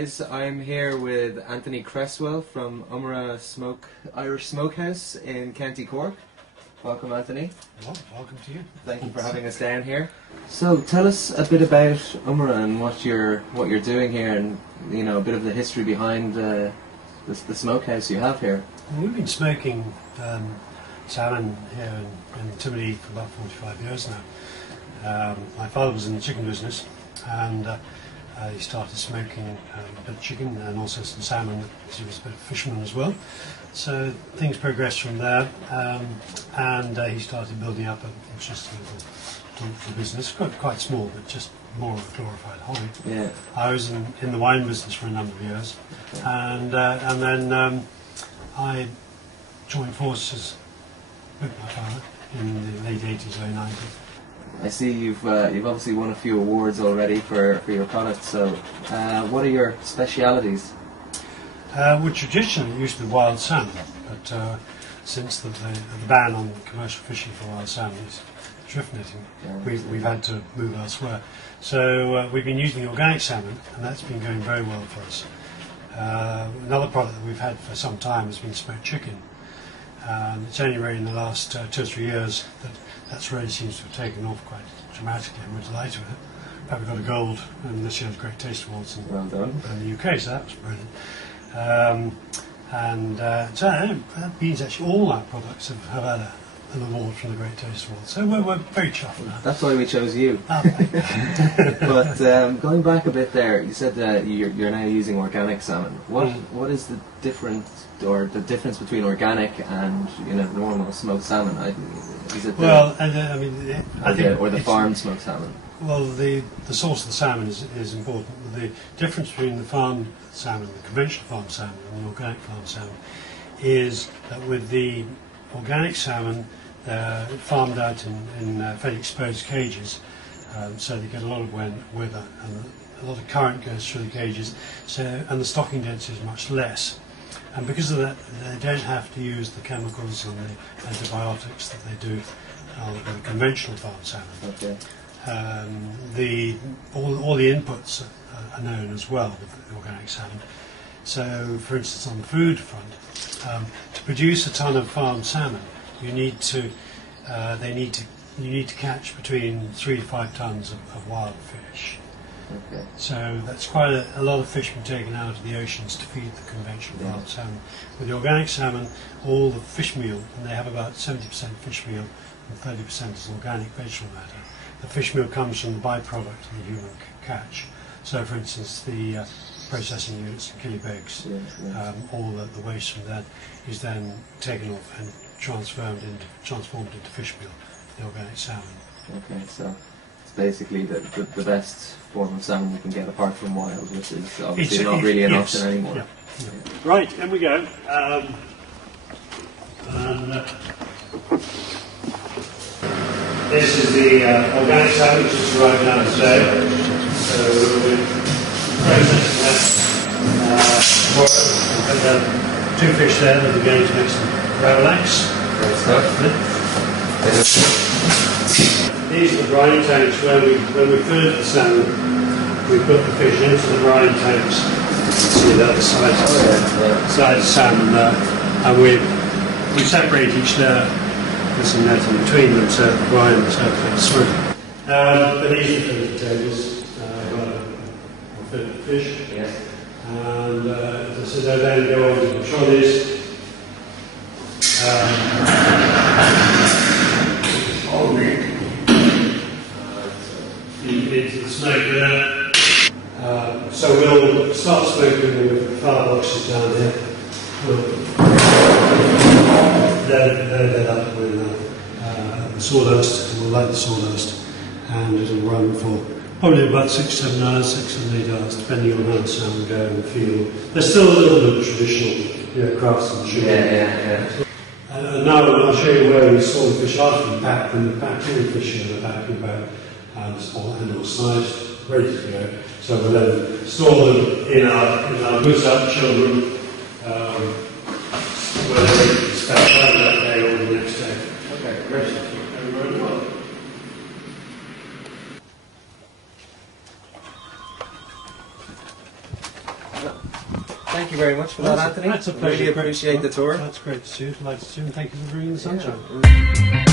guys, I'm here with Anthony Cresswell from Ummera Irish Smokehouse in County Cork. Welcome, Anthony. Well, welcome to you. Thank you for having us down here. So tell us a bit about Ummera and what you're doing here, and a bit of the history behind the smokehouse you have here. Well, we've been smoking salmon here in Timothy for about 45 years now. My father was in the chicken business, and he started smoking a bit of chicken and also some salmon, because he was a bit of a fisherman as well. So things progressed from there, and he started building up an interesting little business, quite small, but just more of a glorified hobby. Yeah. I was in the wine business for a number of years, okay. and then I joined forces with my father in the late 80s, early 90s. I see you've obviously won a few awards already for your products. So, what are your specialities? Well, traditionally it used to be wild salmon, but since the ban on commercial fishing for wild salmon is drift netting, we've had to move elsewhere. So we've been using organic salmon, and that's been going very well for us. Another product that we've had for some time has been smoked chicken. It's only really in the last 2 or 3 years that's really seems to have taken off quite dramatically, and we're delighted with it. In fact, we got a gold in this year's Great Taste Awards in the UK, so that was brilliant. So that means actually all our products have had an award from the Great Taste Awards, so we're very chuffed with that. That's why we chose you. But going back a bit there, you said that you're now using organic salmon. What is the difference between organic and normal smoked salmon? Is it the farm smoked salmon? Well, the source of the salmon is important. The difference between the farm salmon, the conventional farm salmon, and the organic farm salmon is that with the organic salmon, they're farmed out in fairly exposed cages, so they get a lot of weather, and a lot of current goes through the cages, and the stocking density is much less. And because of that, they don't have to use the chemicals and the antibiotics that they do on the conventional farm salmon. Okay. All the inputs are known as well with the organic salmon. So, for instance, on the food front, to produce a ton of farm salmon, you need to catch between 3 to 5 tons of wild fish. Okay. So that's quite a lot of fish being taken out of the oceans to feed the conventional farm salmon. With the organic salmon, all the fish meal, and they have about 70% fish meal and 30% is organic vegetable matter. The fish meal comes from the byproduct of the human catch. So, for instance, the processing units and killibegs, all the waste from that is then taken off and transformed into fish meal, the organic salmon. Okay, so it's basically the best form of salmon you can get apart from wild, which is obviously not really an option anymore. Yeah. Right, in we go. This is the organic salmon which has arrived now today. So we're processing that. We've got 2 fish there that we're going to make some gravadlax. Great stuff. These are the brine tanks where when we fillet the salmon, we put the fish into the brine tanks. See that the size of salmon there, and we separate each layer with some net in between them so the brine is hopefully swim. But these are the potatoes. I'll fillet the fish. Yes. And this is how they go on to the trolleys. Into the smoke there. So we'll start smoking with the fire boxes down here. They're up with the sawdust, and we'll light the sawdust, and it'll run for probably about 6-7 hours, 6 and 8 hours, depending on how the salmon go and feel. There's still a little bit of traditional craftsmanship. Yeah. And now I'll show you where we store the fish after we pack them. We pack all the fish in the packing bag, and all sized, ready to go. So we'll then store them in our goods-up children, where they spend time that day or the next day. Okay, great. Very well. thank you very much for that, Anthony. That's a pleasure. Really appreciate the tour. That's great to see you. Like to see you, and thank you for bringing the sunshine. Yeah.